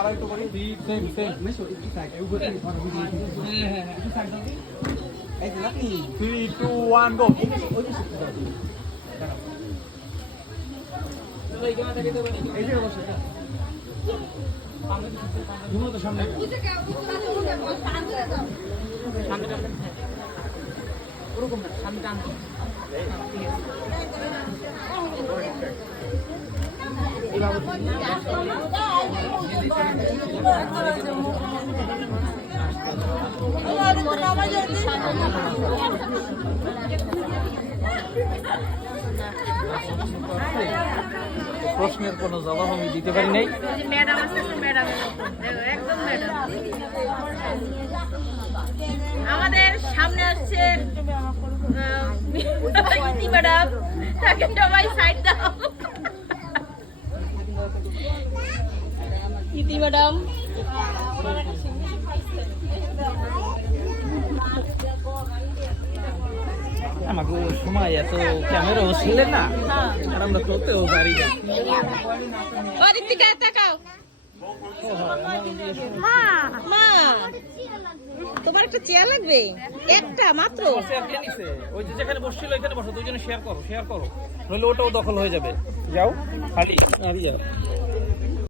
আবার একটু করি সেম সেম মেশো একটু সাইড এই উপরে হ্যাঁ একটু সাইড দাও এই যে আপনি 3 2 1 গো ওই যে এই যে বসে ঘুমো তো সামনে ওরকম না সামনে টান প্রশ্নের কোনো জবাব আমি দিতে পারি নাই। ম্যাডাম আসছে, ম্যাডাম একদম ম্যাডাম। আমাদের সামনে আসছে ইতি ম্যাডাম, তাকে সবাই সাইড দাও। ইতি ম্যাডাম আমাকে সময় এত ক্যামেরা ছিলেন না আর আমরা করতেও পারি না। অদিতিকা তাকাও। মা মা তোমার একটা চেয়ার লাগবে, একটা মাত্র। ওই যে যেখানে বসছিল ওইখানে বসো, দুজনে শেয়ার করো নইলে ওটাও দখল হয়ে যাবে। যাও খালি যাও।